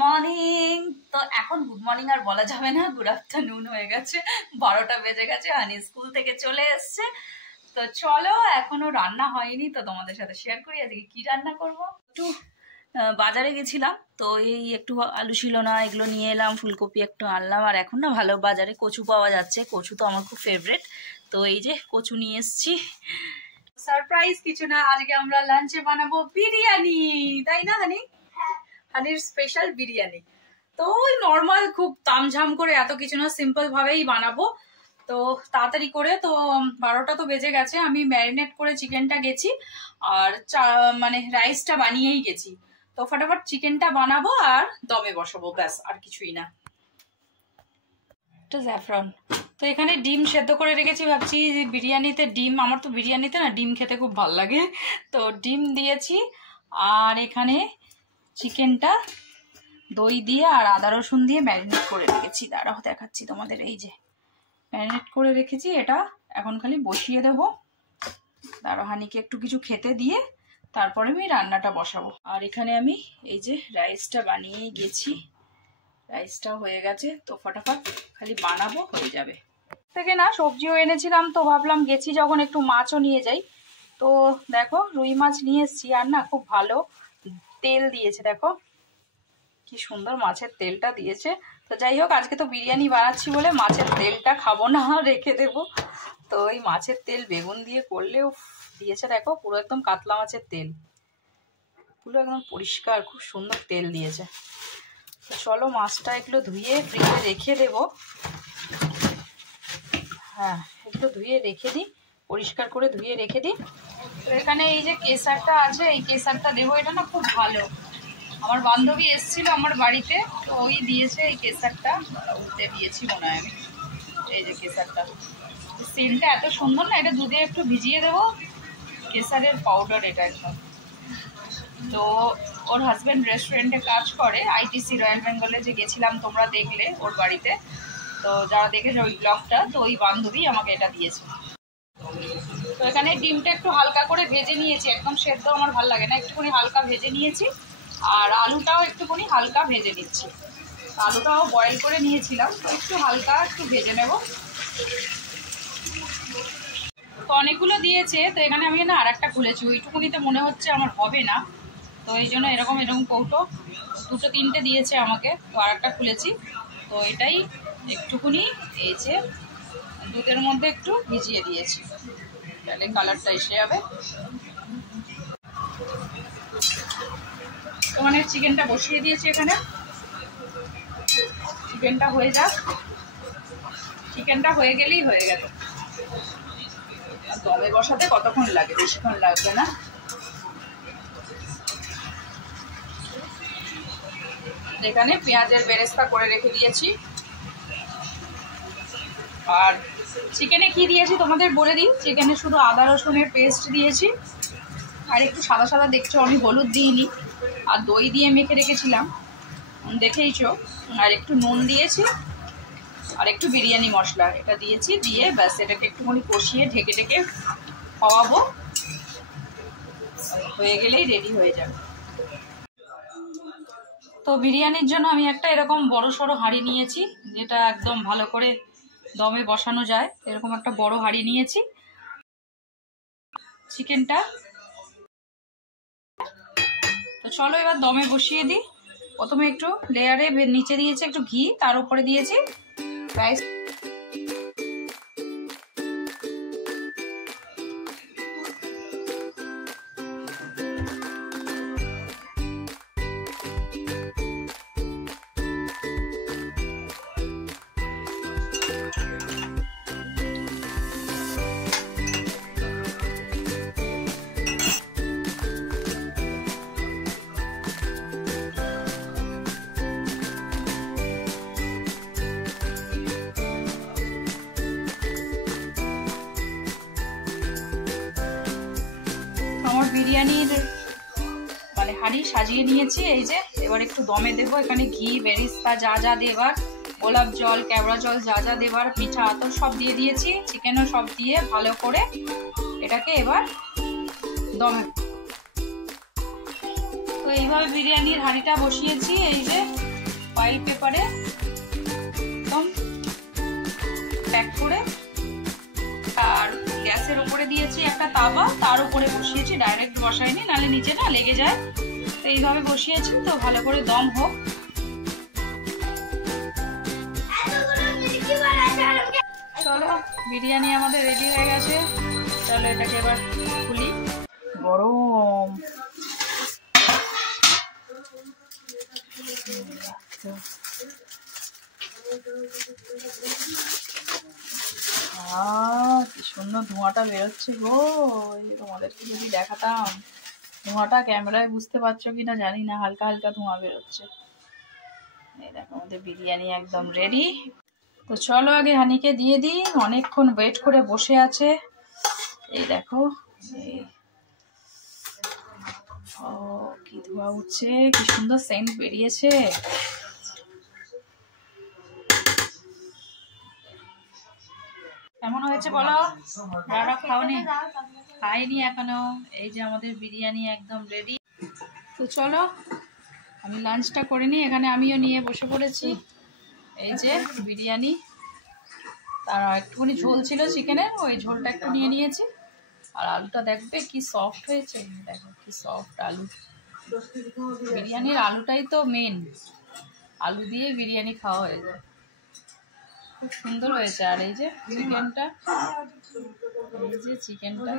Morning. তো এখন good morning আর বলা যাবে না, গুড আফটারনুন হয়ে গেছে, 12টা বেজে গেছে। হানি স্কুল থেকে চলে এসছে। তো চলো, এখনো রান্না হয়নি, তো তোমাদের সাথে শেয়ার করি আজকে কি রান্না করব। একটু বাজারে গেছিলাম, তো এই একটু আলু ছিল না, এগুলো নিয়ে এলাম, ফুলকপি একটু আনলাম। আর এখন না ভালো বাজারে কচু পাওয়া যাচ্ছে, কচু তো আমার খুব ফেভারিট। তো এই যে কচু নিয়ে এসছি। সারপ্রাইজ কিছু না, আজকে আমরা লাঞ্চে বানাবো বিরিয়ানি, তাই না হানি? হানির স্পেশাল বিরিয়ানি। তো ওই নর্মাল খুব তামঝাম করে এত কিছু না, সিম্পল ভাবেই বানাবো। তো তাড়াতাড়ি করে, তো 12টা তো বেজে গেছে। আমি ম্যারিনেট করে চিকেনটা গেছি, আর মানে রাইসটা বানিয়েই গেছি। তো ফটাফট চিকেনটা বানাবো আর দমে বসাবো, ব্যাস, আর কিছুই না। জ্যাফরন। তো এখানে ডিম সেদ্ধ করে রেখেছি, ভাবছি বিরিয়ানিতে ডিম, আমার তো বিরিয়ানিতে না ডিম খেতে খুব ভালো লাগে, তো ডিম দিয়েছি। আর এখানে চিকেনটা দই দিয়ে আর আদা রসুন দিয়ে ম্যারিনেট করে রেখেছি। দাঁড়াও দেখাচ্ছি তোমাদের, এই যে ম্যারিনেট করে রেখেছি, এটা এখন খালি বসিয়ে দেবো। দাঁড়াও, হানিকে একটু কিছু খেতে দিয়ে তারপরে আমি রান্নাটা বসাবো। আর এখানে আমি এই যে রাইসটা বানিয়ে গেছি, রাইসটাও হয়ে গেছে, তো ফটাফট খালি বানাবো, হয়ে যাবে। থেকে না সবজিও এনেছিলাম, তো ভাবলাম গেছি যখন একটু মাছও নিয়ে যাই। তো দেখো রুই মাছ নিয়ে এসছি, আর না খুব ভালো তেল দিয়েছে, দেখো কি সুন্দর মাছের তেলটা দিয়েছে। তো যাই হোক, আজকে তো বিরিয়ানি বানাচ্ছি বলে মাছের তেলটা খাবো না, রেখে দেবো। তো এই মাছের তেল বেগুন দিয়ে করলেও দিয়েছে, দেখো পুরো একদম কাতলা মাছের তেল, পুরো একদম পরিষ্কার, খুব সুন্দর তেল দিয়েছে। তো চলো মাছটা এগুলো ধুয়ে ফ্রিজে রেখে দেবো। হ্যাঁ, এগুলো ধুয়ে রেখে দিই, পরিষ্কার করে ধুয়ে রেখে দিই। তো এখানে এই যে কেসারটা আছে, এই কেসারটা দেবো, এটা না খুব ভালো। আমার বান্ধবী এসেছিল আমার বাড়িতে, তো ওই দিয়েছে এই কেসারটা, উঠতে দিয়েছি মনে হয় আমি। এই যে কেসারটা, সেন্টটা এত সুন্দর না, এটা দুধে একটু ভিজিয়ে দেবো, কেসারের পাউডার এটা একদম। তো ওর হাজব্যান্ড রেস্টুরেন্টে কাজ করে, আইটিসি রয়্যাল বেঙ্গলে যে গেছিলাম তোমরা দেখলে ওর বাড়িতে, তো যারা দেখেছে ওই ব্লগটা, তো ওই বান্ধবী আমাকে এটা দিয়েছে। তো এখানে ডিমটা একটু হালকা করে ভেজে নিয়েছি, একদম সেদ্ধ আমার ভালো লাগে না, একটুখানি হালকা ভেজে নিয়েছি। আর আলুটাও একটুখানি হালকা ভেজে নিচ্ছি, আলুটাও বয়েল করে নিয়েছিলাম, তো একটু হালকা একটু ভেজে নেব। তো অনেকগুলো দিয়েছে, তো এখানে আমি না আর একটা খুলেছি, ওইটুকুনিতে মনে হচ্ছে আমার হবে না, তো এই জন্য এরকম কৌটো 2-3টে দিয়েছে আমাকে, তো আর একটা খুলেছি। তো এটাই একটুকুনি এই যে দুধের মধ্যে একটু ভিজিয়ে দিয়েছি, তাহলে কালারটা এসে যাবে। তো মানে চিকেনটা বসিয়ে দিয়েছি এখানে, চিকেনটা হয়ে যাক, চিকেনটা হয়ে গেলেই হয়ে গেল। দমে বসাতে কতক্ষণ লাগে, বেশিক্ষণ লাগবে না। এখানে পেঁয়াজের বেরেস্তা করে রেখে দিয়েছি। আর চিকেনে কি দিয়েছি তোমাদের বলে দিই, চিকেনে শুধু আদা রসুনের পেস্ট দিয়েছি, আর একটু সাদা সাদা দেখছো আমি হলুদ দিইনি, আর দই দিয়ে মেখে রেখেছিলাম দেখেইছো, আর একটু নুন দিয়েছি, আর একটু বিরিয়ানি মশলা এটা দিয়েছি, দিয়ে ব্যাস এটাকে একটুখানি কষিয়ে ঢেকে ঢেকে খাওয়াবো, হয়ে গেলেই রেডি হয়ে যাবে। তো বিরিয়ানির জন্য আমি একটা এরকম বড় সড়ো হাঁড়ি নিয়েছি, যেটা একদম ভালো করে দমে বসানো যায়, এরকম একটা বড় হাঁড়ি নিয়েছি। চিকেনটা তো চলো এবার দমে বসিয়ে দিই। প্রথমে একটু লেয়ারে নিচে দিয়েছি একটু ঘি, তার উপরে দিয়েছি রাইস। আমার বিরিয়ানির মানে হাঁড়ি সাজিয়ে নিয়েছি, এই যে এবার একটু দমে দেবো। এখানে ঘি, বেরেস্তা যা যা দেবার, গোলাপ জল, কেওড়া জল যা যা দেবার, মিঠা আতর সব দিয়ে দিয়েছি, চিকেনও সব দিয়ে ভালো করে এটাকে এবার দমে। তো এইভাবে বিরিয়ানির হাঁড়িটা বসিয়েছি, এই যে ফয়েল পেপারে একদম প্যাক করে, আর গ্যাসের উপরে দিয়েছি একটা তাওয়া, তার উপরে বসিয়েছি, ডাইরেক্ট বসাইনি নাহলে নিচে না লেগে যায়। তো এইভাবে বসিয়েছি, তো ভালো করে দম হোক। চলো বিরিয়ানি আমাদের রেডি হয়ে গেছে, চলো এটাকে এবার খুলি। গরম কি সুন্দর ধোঁয়াটা বেরোচ্ছে গো, তোমাদেরকে যদি দেখাতাম ধোঁয়াটা, ক্যামেরায় বুঝতে পারছো কিনা জানি না, হালকা হালকা ধোঁয়া বেরোচ্ছে। এই দেখো আমাদের বিরিয়ানি একদম রেডি। তো চলো আগে হানিকে দিয়ে দিই, অনেকক্ষণ ওয়েট করে বসে আছে। এই দেখো, ও কি ধোঁয়া উঠছে, কি সুন্দর সেন্ট বেরিয়েছে। কেমন হয়েছে বলো? যারা খাওনি, খাইনি এখনো, এই যে আমাদের বিরিয়ানি একদম রেডি। তো চলো আমি লাঞ্চটা করে নিই, এখানে আমিও নিয়ে বসে পড়েছি। এই যে বিরিয়ানি, তার একটুখানি ঝোল ছিল চিকেনের, ওই ঝোলটা একটু নিয়ে নিয়েছি। আর আলুটা দেখবে কি সফট হয়েছে, দেখো কি সফট আলু। বিরিয়ানির আলুটাই তো মেন, আলু দিয়ে বিরিয়ানি খাওয়া হয়ে যায়, খুব সুন্দর হয়েছে। আর এই যে চিকেনটা, এই যে চিকেনটা